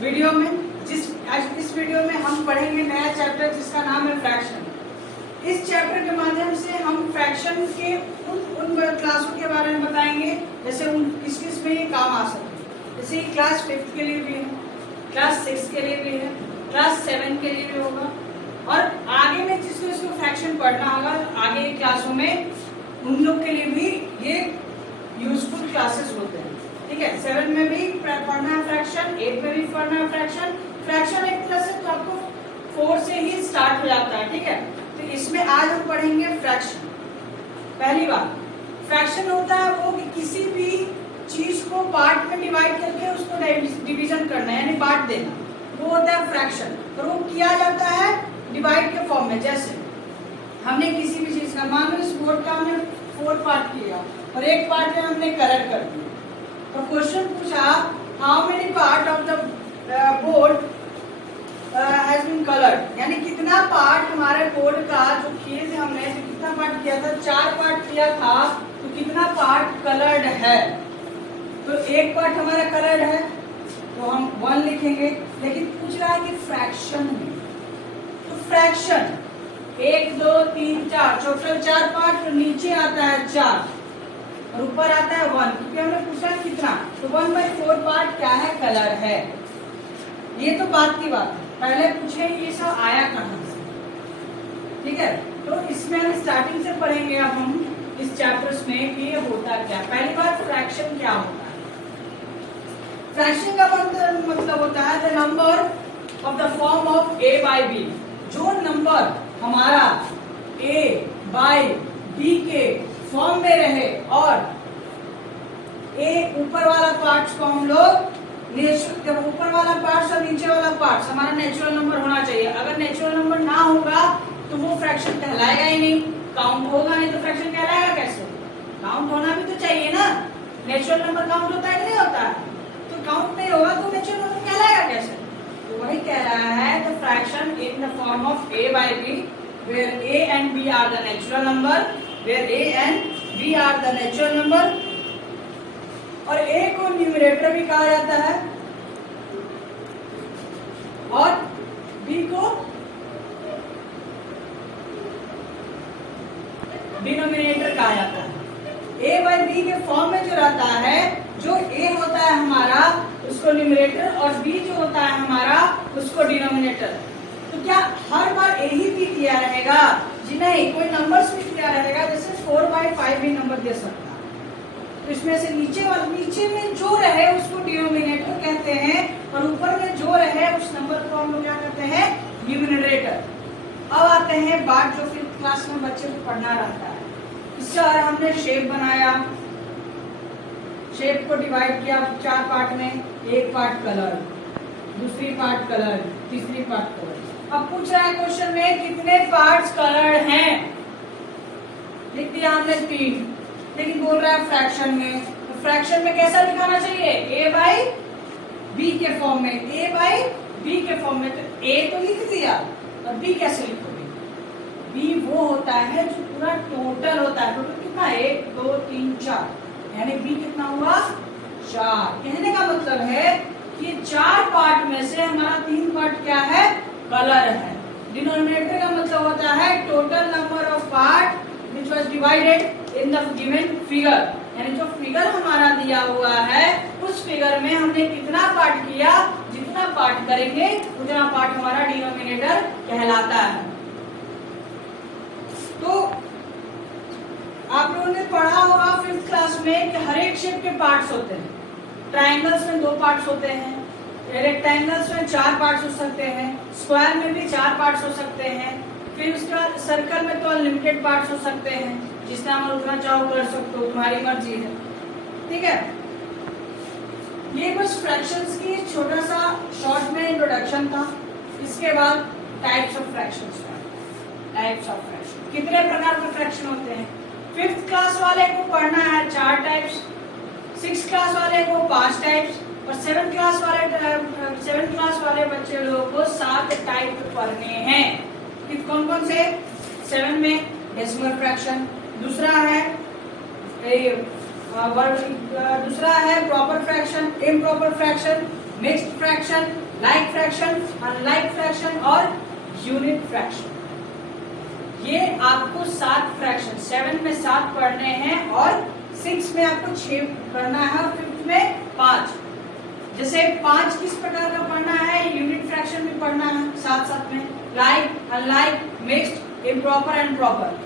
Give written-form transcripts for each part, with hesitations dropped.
Video में। आज इस वीडियो में हम पढ़ेंगे नया चैप्टर जिसका नाम है फ्रैक्शन। इस चैप्टर के माध्यम से हम फ्रैक्शन के उन क्लासों के बारे में बताएंगे जैसे उन किस में ये काम आ सकते हैं। जैसे क्लास 5th के लिए भी है, क्लास 6 के लिए भी है, क्लास 7 के लिए भी होगा और आगे में जिसको इसको फ्रैक्शन पढ़ना होगा आगे क्लासों में उन लोग के लिए भी ये यूजफुल क्लासेस होते हैं। ठीक है, 7 में भी पढ़ना है फ्रैक्शन, 8 में भी पढ़ना है फ्रैक्शन। फ्रैक्शन एक तरह से तो आपको 4 से ही स्टार्ट हो जाता है। ठीक है, तो इसमें आज हम पढ़ेंगे फ्रैक्शन। पहली बात, फ्रैक्शन होता है वो कि किसी भी चीज को पार्ट में डिवाइड करके उसको डिवीजन करना है, यानी बांट देना, वो होता है फ्रैक्शन। और वो किया जाता है डिवाइड के फॉर्म में। जैसे हमने किसी भी चीज का, मान लो इस बोर्ड का हमने 4 पार्ट किया और एक पार्ट में हमने कलर कर दिया और क्वेश्चन पूछा how many part of the board has been coloured, यानी कितना पार्ट हमारे बोर्ड का जो किए थे हमने, तो कितना पार्ट किया था, 4 पार्ट किया था, तो कितना पार्ट कलर्ड है। तो एक पार्ट हमारा कलर्ड है तो हम 1 लिखेंगे, लेकिन पूछ रहा है कि फ्रैक्शन में, तो फ्रैक्शन 1 2 3 4 टोटल 4 पार्ट, तो नीचे आता है 4 और ऊपर आता है 1, क्योंकि हमने पूछा कितना, तो 1/4 पार्ट क्या है, कलर है। ये तो बात की बात है, पहले पूछे ये सब आया कहां से। ठीक है, तो इसमें हम स्टार्टिंग से पढ़ेंगे अब हम इस चैप्टर्स में कि ये होता क्या। पहली बात, फ्रैक्शन क्या होता है। फ्रैक्शन का मतलब होता है the number of the form of a by b, जो नंबर हमारा a by b के फॉर्म में रहे और a ऊपर वाला पार्ट्स को हम लोग जब ऊपर वाला पार्ट्स और नीचे वाला पार्ट्स हमारा नेचुरल नंबर होना चाहिए। अगर नेचुरल नंबर ना होगा तो वो फ्रैक्शन कहलाएगा ही नहीं, काउंट होगा नहीं, तो फ्रैक्शन कहलाएगा कैसे। काउंट होना भी तो चाहिए ना, नेचुरल नंबर काउंट होता है कि नहीं होता है, तो काउंट नहीं होगा तो नेचुरल नंबर कहलाएगा कैसे। तो वही कह रहा है the fraction in the form of a by b where a and b are the natural number, where a and b are the natural number, और a को न्यूमरेटर भी कहा जाता है और b को डिनोमिनेटर कहा जाता है। a by b के फॉर्म में जो रहता है, जो a होता है हमारा उसको न्यूमरेटर और b जो होता है हमारा उसको डिनोमिनेटर। तो क्या हर बार a ही b दिया रहेगा? जी नहीं, कोई नंबर्स भी दिया रहेगा, जैसे 4/5 भी नंबर दे सकता है। तो इसमें से नीचे में जो रहे उसको डिनोमिनेटर कहते हैं और ऊपर में जो रहे उस नंबर को हम लोग क्या कहते हैं, न्यूमरेटर। अब आते हैं बात जो 5th क्लास में बच्चे को पढ़ना रहता है। इससे हमने शेप बनाया, शेप को डिवाइड किया 4 पार्ट में, एक पार्ट कलर, दूसरी पार्ट कलर, तीसरी पार्ट कलर। अब पूछ रहा है क्वेश्चन में कितने पार्ट्स कलर्ड हैं, लिख दिया हमने 3, लेकिन बोल रहा है फ्रैक्शन में। तो फ्रैक्शन में कैसा लिखाना चाहिए, a by b के फॉर्म में, a by b के फॉर्म में। तो a तो लिख दिया और b कैसे लिखोगे, b वो होता है जो पूरा टोटल होता है। टोटल कितना, 1 2 3 4, यानी b कितना हुआ, 4। कहने का मतलब है कि 4 पार्ट में से हमारा 3 पार्ट क्या है, कलर है। डिनोमिनेटर का मतलब होता है total number of part which was divided in the given figure, यानी जो फिगर हमारा दिया हुआ है उस फिगर में हमने कितना पार्ट किया, जितना पार्ट करेंगे उतना पार्ट हमारा डिनोमिनेटर कहलाता है। तो आप लोगों ने पढ़ा होगा 5th क्लास में कि हर एक शेप के पार्ट्स होते हैं। ट्रायंगल्स में 2 पार्ट्स होते हैं, रेक्टेंगल्स में 4 पार्ट्स हो सकते हैं, स्क्वायर में भी 4 पार्ट्स हो सकते हैं, फिर उसके बाद सर्कल में तो अनलिमिटेड पार्ट्स हो सकते हैं, जिसका हम उतना चाहो कर सकते हो, तुम्हारी मर्जी है। ठीक है, ये बस फ्रैक्शंस की छोटा सा शॉर्ट में इंट्रोडक्शन था। इसके बाद types of fractions. Types of fraction, कितने प्रकार के फ्रैक्शन होते हैं। 5th क्लास वाले को पढ़ना है 4 टाइप्स, 6th क्लास वाले को 5 टाइप्स और 7th क्लास वाले बच्चे लोगों को 7 टाइप पढ़ने हैं। कौन कौन से, 7 में डेसिमल फ्रैक्शन, दूसरा है दूसरा है proper fraction, improper fraction, mixed fraction, like fraction, unlike fraction और यूनिट फ्रैक्शन। ये आपको 7 फ्रैक्शन, 7 में 7 पढ़ने हैं और 6 में आपको 6 पढ़ना है और 5th में 5। जैसे 5 किस प्रकार का पढ़ना है, यूनिट फ्रैक्शन भी पढ़ना है साथ साथ में, like, unlike, mixed, improper and proper,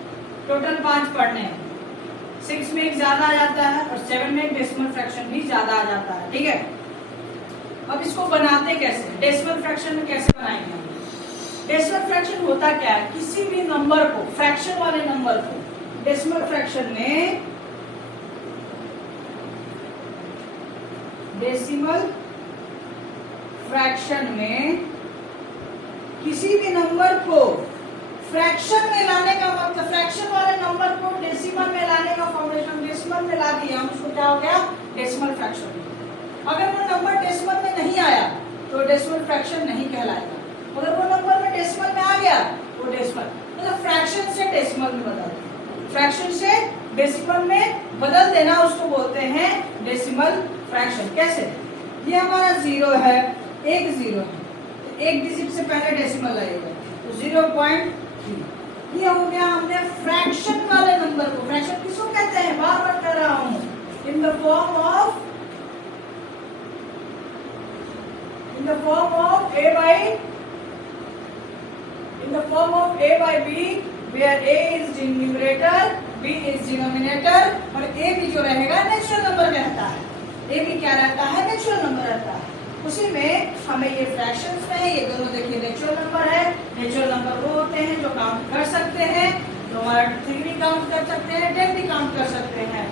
total 5 पढ़ने हैं। 6 में एक ज्यादा आ जाता है और 7 में एक डेसिमल फ्रैक्शन भी ज्यादा आ जाता है, ठीक है। अब इसको बनाते कैसे, डेसिमल फ्रैक्शन में कैसे बनाएंगे हम? डेसिमल फ्रैक्शन होता क्या है, किसी भी नंबर को, फ्रैक्शन वाले नंबर को डेसिमल फ्रैक्शन में, डेसिमल फ्रैक्शन में किसी भी नंबर को फ्रैक्शन में लाने का मतलब, फ्रैक्शन वाले नंबर को डेसिमल में लाने का फॉर्मेशन, डेसिमल में ला दिया हम, उसको क्या हो गया, डेसिमल फ्रैक्शन। अगर वो नंबर डेसिमल में नहीं आया तो डेसिमल फ्रैक्शन नहीं कहलाएगा, अगर वो नंबर में डेसिमल में आ गया वो डेसिमल, मतलब फ्रैक्शन से डेसिमल में बदल, फ्रैक्शन से डेसिमल में बदल देना, उसको बोलते हैं डेसिमल फ्रैक्शन। कैसे, ये हमारा 0 है, एक 0 है, तो एक डिजिट से पहले डेसिमल लगेगा तो 0.3। ये हो गया हमने फ्रैक्शन वाले नंबर को, फ्रैक्शन किसको कहते हैं, बार बार कर रहा हूं, in the form of a by b where a is numerator, b is denominator और a भी जो रहेगा नेचुरल नंबर रहता है, a भी क्या रहता है, नेचुरल नंबर रहता है। उसी में हमें ये फ्रैक्शंस में ये दोनों देखिए नेचुरल नंबर है। नेचुरल नंबर वो होते हैं जो काउंट कर सकते हैं, तो हमारा 3 भी काउंट कर सकते हैं, 10 भी काउंट कर सकते हैं,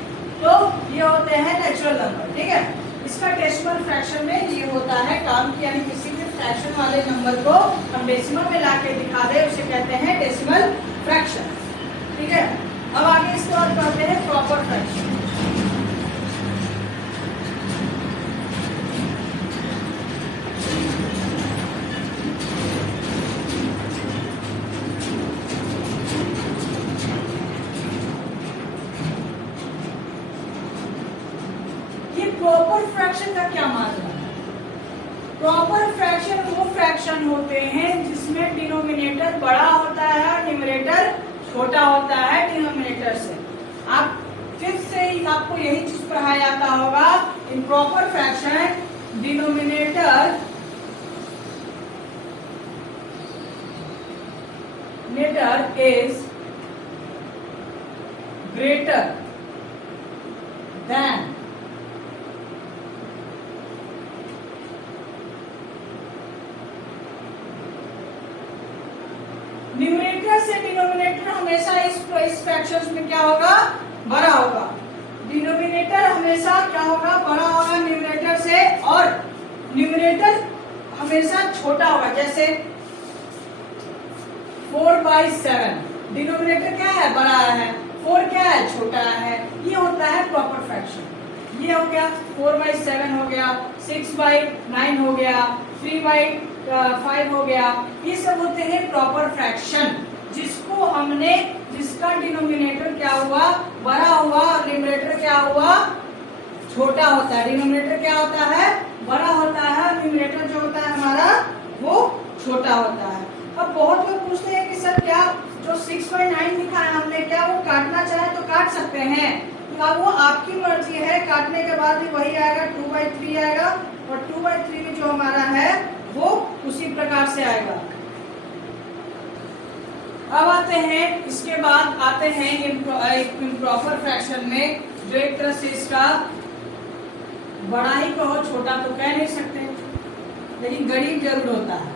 तो ये होते हैं नेचुरल नंबर, ठीक है। इसका डेसिमल फ्रैक्शन में ये होता है काम की, यानी किसी भी फ्रैक्शन वाले नंबर को हम डेसिमल में लाके दिखा दे, उसे कहते हैं डेसिमल फ्रैक्शन, ठीक है। अब आगे इसके बाद पढ़ते हैं प्रॉपर फ्रैक्शन। प्रॉपर फ्रैक्शन का क्या मतलब है? प्रॉपर फ्रैक्शन वो फ्रैक्शन होते हैं जिसमें डिनोमिनेटर बड़ा होता है और न्यूमरेटर छोटा होता है डिनोमिनेटर से। आप फिर से ही आपको यही चीज पढ़ाया जाता होगा, in proper fraction denominator is greater than numerator से डिनोमिनेटर हमेशा इस फ्रैक्शंस में क्या होगा, बड़ा होगा। डिनोमिनेटर हमेशा क्या होगा, बड़ा होगा न्यूमरेटर से, और न्यूमरेटर हमेशा छोटा होगा। जैसे 4/7 डिनोमिनेटर क्या है, बड़ा है, 4 क्या है, छोटा है। ये होता है प्रॉपर फ्रैक्शन। ये हो गया 4/7 हो गया, 6/9 हो गया, 3/5 हो गया। ये सब होते हैं प्रॉपर फ्रैक्शन, जिसको हमने, जिसका डिनोमिनेटर क्या हुआ, बड़ा हुआ और न्यूमरेटर क्या हुआ, छोटा होता है। डिनोमिनेटर क्या होता है, बड़ा होता है, और न्यूमरेटर जो होता है हमारा वो छोटा होता है। अब बहुत लोग पूछते हैं कि सर क्या जो 6/9 लिखा है हमने, क्या वो काटना चाहे तो काट सकते हैं? तो अब वो आपकी मर्जी है, काटने के बाद भी वही आएगा, 2/3 आएगा, और 2/3 में जो हमारा है वो उसी प्रकार से आएगा। अब आते हैं, इसके बाद आते हैं इम्प्रॉपर फ्रैक्शन में, जो एक तरह से इसका बड़ा ही कहो, छोटा तो कह नहीं सकते, लेकिन गरीब जरूर होता है।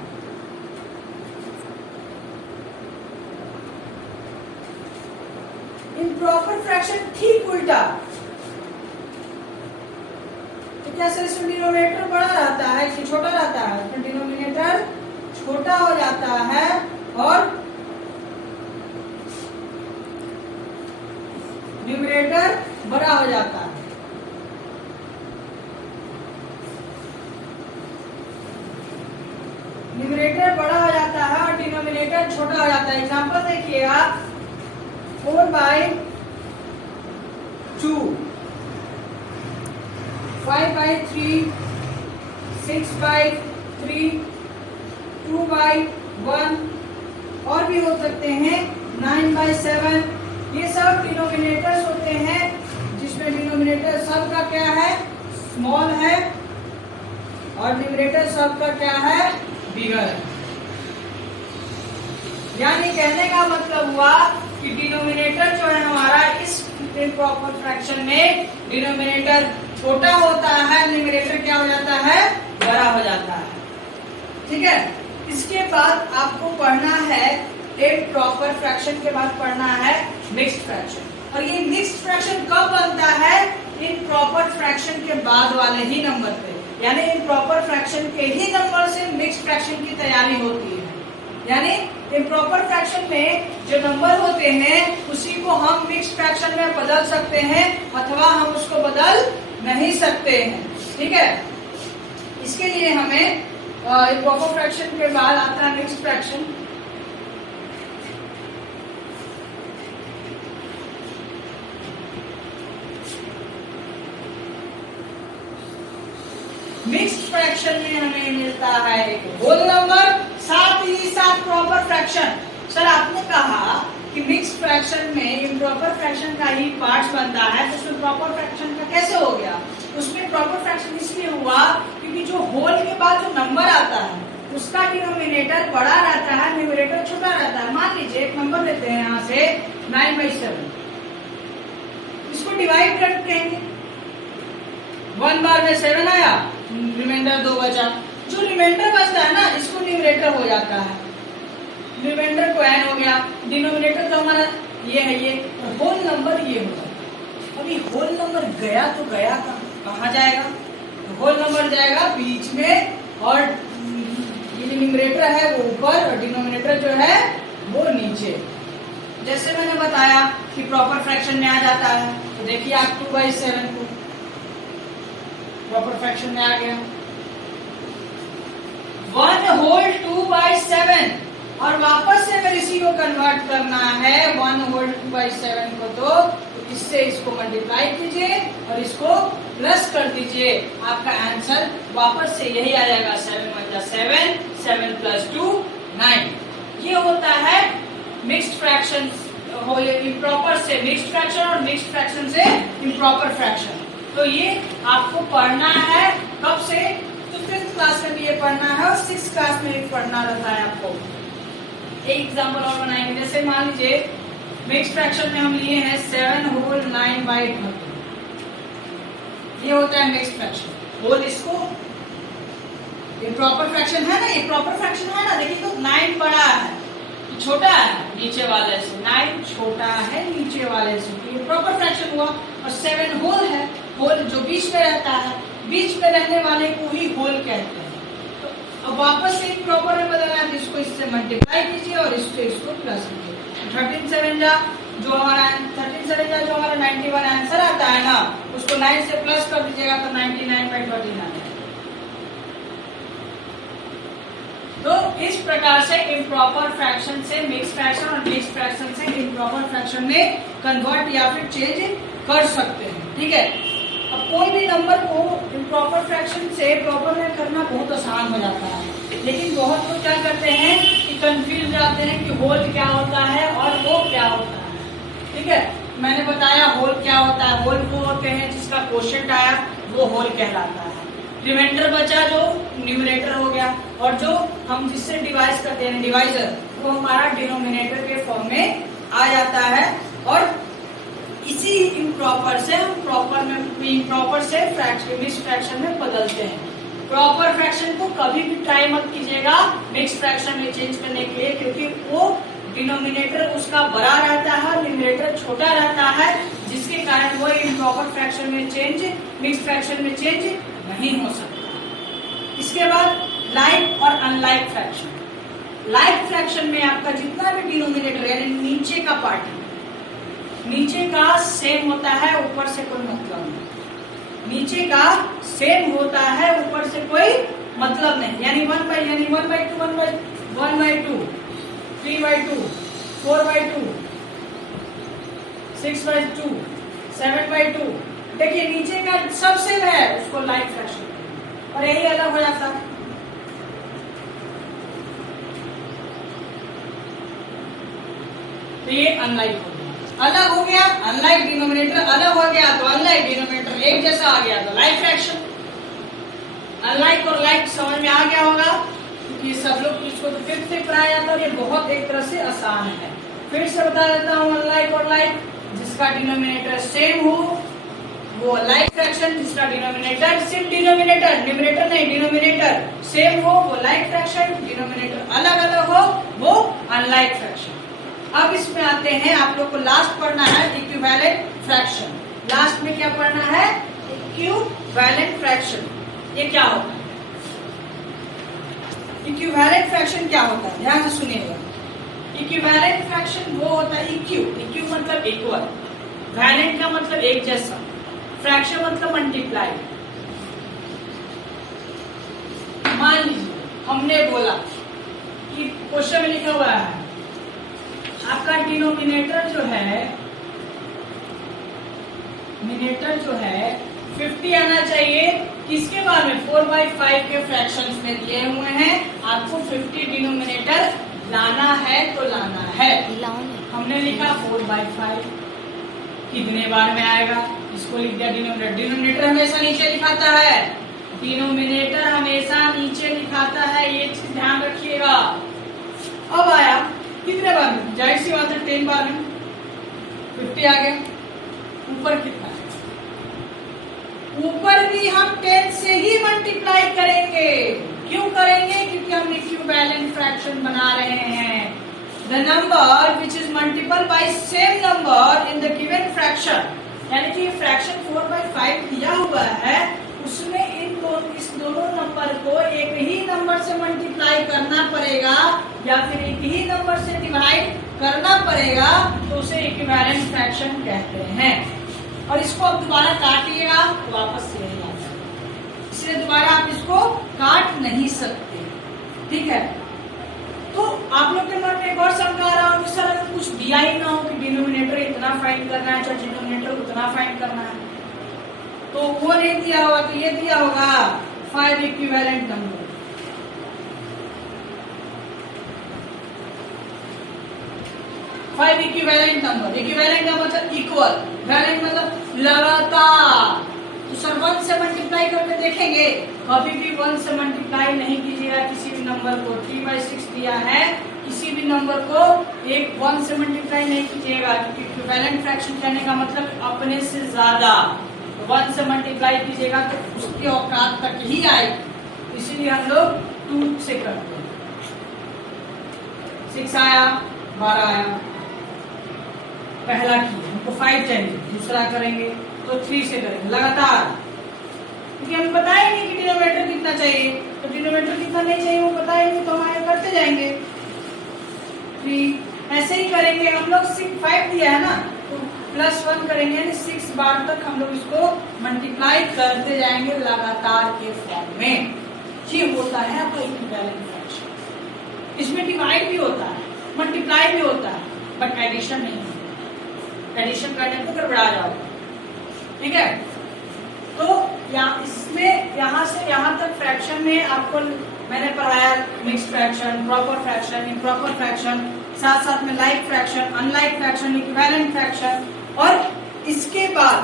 इम्प्रॉपर फ्रैक्शन ठीक उल्टा, तो कैसे इसमें डिनोमिनेटर बड़ा रहता है कि छोटा रहता है, तो डिनोमिनेटर छोटा हो जाता है और न्यूमरेटर बड़ा हो जाता है। न्यूमरेटर बड़ा हो जाता है और डिनोमिनेटर छोटा हो जाता है। एग्जांपल देखिएगा, 4/2, 5/3, 6/3, 2/1 और भी हो सकते हैं 9/7। ये सब डिनोमिनेटर्स होते हैं जिसमें डिनोमिनेटर सब का क्या है, स्मॉल है, और न्यूमरेटर सब का क्या है, बिगर है। यानी कहने का मतलब हुआ कि डिनोमिनेटर जो है हमारा इस इम्प्रॉपर फ्रैक्शन में डिनोमिनेटर छोटा होता है, न्यूमरेटर क्या हो जाता है, बड़ा हो जाता है। ठीक है, इसके बाद आपको पढ़ना है इम्प्रॉपर फ्रैक्शन के बाद पढ़ना है मिक्स्ड फ्रैक्शन। और ये मिक्स्ड फ्रैक्शन कब बनता है, इम्प्रॉपर फ्रैक्शन के बाद वाले ही नंबर पे, यानी इम्प्रॉपर फ्रैक्शन के ही नंबर से मिक्स्ड फ्रैक्शन की तैयारी होती है। यानी इम्प्रॉपर फ्रैक्शन में जो नंबर होते हैं उसी को हम मिक्स्ड फ्रैक्शन में बदल सकते हैं अथवा हम उसको बदल नहीं सकते हैं। ठीक है, इसके लिए हमें इम्प्रॉपर फ्रैक्शन के बाद आता है मिक्स्ड फ्रैक्शन। मिक्स्ड फ्रैक्शन में हमें मिलता है एक होल नंबर, साथ ही साथ प्रॉपर फ्रैक्शन। सर आपने कहा कि मिक्स्ड फ्रैक्शन में इम्प्रॉपर फ्रैक्शन का ही पार्ट बनता है, तो उसमें प्रॉपर फ्रैक्शन का कैसे हो गया? उसमें प्रॉपर फ्रैक्शन इसलिए हुआ क्योंकि जो होल के बाद जो नंबर आता है उसका डिनोमिनेटर बड़ा रहता है, न्यूमरेटर छोटा रहता है। मान लीजिए एक नंबर लेते हैं यहाँ से 9/7, इसको डिवाइड करते हैं, 1 बार में 7 आया, रिमाइंडर 2 बचा। जो रिमाइंडर बचता है ना इसको न्यूमरेटर हो जाता है, रिमाइंडर को n हो गया, डिनोमिनेटर तो हमारा ये है, ये होल नंबर ये हो जाता। अभी होल नंबर गया तो गया कहाँ जाएगा? तो होल नंबर जाएगा बीच में, और ये न्यूमरेटर है वो ऊपर और डिनोमिनेटर जो है वो नीचे। जैसे मैंने बताया कि प्रॉपर फ्रैक्शन में आ जाता है, तो देखिए आप 2/7 को प्रॉपर फ्रैक्शन में आ गया, 1 होल 2/7, और वापस से अगर इसी को कन्वर्ट करना है 1 होल 2/7 को, तो इससे इसको मल्टीप्लाई कीजिए और इसको प्लस कर दीजिए, आपका आंसर वापस से यही आ जाएगा, 7 × 7, 7 + 2 9। ये होता है मिक्स्ड फ्रैक्शन, इम्प्रॉपर से मिक्स्ड फ्रैक्शन और मिक्स्ड फ्रैक्शन से इम्प्रॉपर फ्रैक्शन। तो ये आपको पढ़ना है कब से, तो 5th क्लास में भी ये पढ़ना है और 6th क्लास में भी पढ़ना रहता है आपको। एक एग्जांपल और बनाएंगे, जैसे मान लीजिए मिक्स्ड फ्रैक्शन में हम लिए हैं 7 होल 9/30, ये होता है मिक्स्ड फ्रैक्शन। होल इसको इम्प्रॉपर फ्रैक्शन है ना, ये प्रॉपर फ्रैक्शन है ना, देखिए तो 9 बड़ा है, छोटा है नीचे वाले से, 9 छोटा है नीचे वाले से, ये प्रॉपर फ्रैक्शन हुआ। और 7 होल है, होल जो बीच में रहता है, बीच में रहने वाले को ही होल कहते हैं। तो अब वापस से प्रॉपर में बदलना है, इसको इससे मल्टीप्लाई कीजिए और इसको प्लस कीजिए। 13 7 जो हमारा 91 आंसर आता है ना, उसको 9 से प्लस कर दीजिएगा तो 99/13 आता है। तो इस प्रकार से इम्प्रॉपर फ्रैक्शन से मिक्स्ड फ्रैक्शन और मिक्स्ड फ्रैक्शन से इम्प्रॉपर फ्रैक्शन में कन्वर्ट या फिर चेंज कर सकते हैं। ठीक है, अब कोई भी नंबर को इम्प्रॉपर फ्रैक्शन से प्रॉपर में करना बहुत आसान हो जाता है, लेकिन बहुत लोग क्या करते हैं कि कंफ्यूज जाते हैं कि होल क्या होता है और वो क्या होता है। ठीक है, मैंने बताया होल क्या होता है, होल वो होते हैं जिसका क्वोशिएंट आया वो होल कहलाता है, रिमाइंडर बचा जो न्यूमरेटर हो गया, और जो हम जिससे डिवाइड करते हैं डिवाइजर, वो हमारा डिनोमिनेटर के फॉर्म में आ जाता है। और इसी इम्प्रॉपर से हम इम्प्रॉपर से मिक्स्ड फ्रैक्शन में बदलते हैं। प्रॉपर फ्रैक्शन को कभी भी ट्राई मत कीजिएगा मिक्स्ड फ्रैक्शन में चेंज करने के लिए, क्योंकि वो डिनोमिनेटर उसका बड़ा रहता है, न्यूमरेटर छोटा रहता है, जिसके कारण वो इम्प्रॉपर फ्रैक्शन में चेंज मिक्स्ड फ्रैक्शन में चेंज नहीं हो सकता। इसके बाद लाइक और अनलाइक फ्रैक्शन। लाइक फ्रैक्शन में आपका जितना भी डिनोमिनेटर यानी नीचे का पार्ट नीचे का सेम होता है, ऊपर से कोई मतलब नहीं, नीचे का सेम होता है, ऊपर से कोई मतलब नहीं। यानी 1/2, 1/2, 3/2, 4/2, 6/2, 7/2, देखिए नीचे का सब सेम है, उसको लाइक फ्रैक्शन। और यही अलग हो जाता। तो ये अनलाइक हो गया, अलग हो गया, अनलाइक डिनोमिनेटर अलग हो गया तो अनलाइक डिनोमिनेटर एक जैसा आ गया तो लाइक फ्रैक्शन। अनलाइक और लाइक समझ में आ गया होगा, क्योंकि सब लोग इसको तो फिफ्थ से पढ़ाया जाता है और ये बहुत एक तरह से आसान है। फिर से बता देता हूँ, अनलाइक और लाइक, जिसका डिनोमिनेटर सेम हो वो लाइक फ्रैक्शन, जिसका डिनोमिनेटर सिर्फ डिनोमिनेटर, न्यूमरेटर नहीं डिनोमिनेटर सेम हो वो लाइक फ्रैक्शन, डिनोमिनेटर अलग अलग हो वो अनलाइक फ्रैक्शन। अब इसमें आते हैं, आप लोग को लास्ट पढ़ना है इक्विवेलेंट फ्रैक्शन। लास्ट में क्या पढ़ना है? Equivalent fraction. ये क्या होता है? इक्विवेलेंट फ्रैक्शन क्या होता है, ध्यान से सुनिएगा। इक्विवेलेंट फ्रैक्शन वो होता है इक्यू, इक्यू मतलब इक्वल, वैलेंट का मतलब एक जैसा, फ्रैक्शन मतलब मल्टीप्लाई। मान लीजिए हमने बोला कि क्वेश्चन में लिखा हुआ है आपका डिनोमिनेटर जो है, मिनेटर जो है 50 आना चाहिए, किसके बारे में? 4/5 के फ्रैक्शंस में दिए हुए हैं, आपको 50 डिनोमिनेटर लाना है तो लाना है। हमने लिखा 4/5, कितने बार में आएगा इसको लिख दिया डिनोमिनेटर। डिनोमिनेटर हमेशा नीचे लिखाता है, डिनोमिनेटर हमेशा नीचे लिखाता है, ये चीज ध्यान रखिएगा। अब आया कितने बार में? जाहिर सी बात है 10 बार में 50 आ गया। ऊपर कितना है? ऊपर भी हम 10 से ही मल्टीप्लाई करेंगे। क्यों करेंगे? क्योंकि हम इक्विवेलेंट फ्रैक्शन बना रहे हैं। The number which is multiple by same number in the given fraction, यानी कि फ्रैक्शन 4/5 दिया हुआ है, उसमें इस दोनों नंबर को एक ही नंबर से मल्टीप्लाई करना पड़ेगा या फिर एक ही नंबर से डिवाइड करना पड़ेगा, तो उसे इक्विवेलेंट फ्रैक्शन कहते हैं। और इसको आप दोबारा काटिएगा तो वापस से यही आता है, इसलिए दोबारा आप इसको काट नहीं सकते, ठीक है। तो आप लोग के मन में एक और शंका आ रहा हो कि सर अगर कुछ दिया ही ना हो कि डिनोमिनेटर इतना फाइंड करना है चाहे डिनोमिनेटर उतना फाइंड करना है, तो वो नहीं दिया होगा तो ये दिया होगा 5 equivalent number. Equivalent number, equivalent का मतलब इक्वल, वैलेंट मतलब लगातार। तो सर 1 से मल्टीप्लाई करके देखेंगे, कभी भी 1 से मल्टीप्लाई नहीं कीजिएगा किसी भी नंबर को। 3/6 दिया है, किसी भी नंबर को 1 से मल्टीप्लाई नहीं कीजिएगा, क्योंकि इक्विवेलेंट फ्रैक्शन कहने का मतलब अपने से ज्यादा। 1 से मल्टीप्लाई कीजिएगा तो उसकी औकात तक ही आएगी, इसीलिए हम लोग 2 से करते हैं। 6 आया, 12 आया, पहला किया, हमको 5 चाहिए, दूसरा करेंगे तो 3 से करेंगे लगातार, क्योंकि हमें पता ही नहीं कि डिनोमिनेटर कितना चाहिए, तो डिनोमिनेटर कितना नहीं चाहिए वो पता ही नहीं, तो हम आगे करते जाएंगे। 3 ऐसे ही करेंगे हम लोग। 5 दिया है ना तो +1 करेंगे, यानी 6 बार तक हम लोग इसको मल्टीप्लाई करते जाएंगे लगातार के फॉर्म में। ये होता है आपका इक्विवेलेंट फ्रैक्शन। इसमें डिवाइड भी होता है, मल्टीप्लाई भी होता है, बट एडिशन नहीं होता। एडिशन करने को गड़बड़ा जाओगे, ठीक है। तो इसमें यहाँ से यहाँ तक फ्रैक्शन में आपको मैंने पढ़ाया mixed fraction, proper fraction, improper fraction, साथ साथ में like fraction, unlike fraction, equivalent fraction, और इसके बाद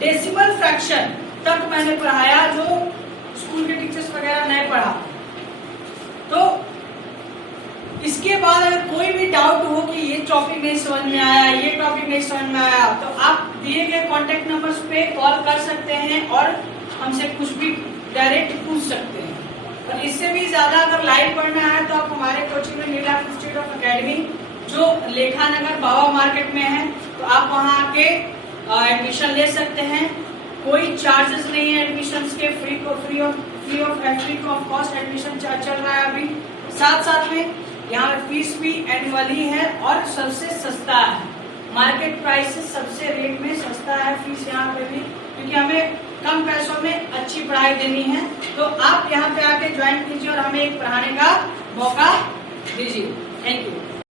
डेसिमल फ्रैक्शन तक मैंने पढ़ाया, जो स्कूल के टीचर्स वगैरह नहीं पढ़ा। तो इसके बाद अगर कोई भी डाउट हो कि ये टॉपिक नहीं समझ में आया, ये टॉपिक नहीं समझ में आया, तो आप दिए गए कॉन्टेक्ट नंबर्स पे कॉल कर सकते हैं और हमसे कुछ भी डायरेक्ट पूछ सकते हैं। और इससे भी ज्यादा अगर लाइव पढ़ना है तो आप हमारे कोचिंग में नीला इंस्टीट्यूट ऑफ एकेडमी, जो लेखा नगर बाबा मार्केट में है, तो आप वहाँ आके एडमिशन ले सकते हैं। कोई चार्जेस नहीं है एडमिशन के, फ्री ऑफ कॉस्ट एडमिशन चल रहा है अभी। साथ साथ में यहाँ पे फीस भी एनुअली है और सबसे सस्ता है, मार्केट प्राइस से सबसे रेट में सस्ता है फीस यहाँ पे भी, क्योंकि हमें कम पैसों में अच्छी पढ़ाई देनी है। तो आप यहाँ पे आके ज्वाइन कीजिए और हमें एक पढ़ाने का मौका दीजिए। Thank you.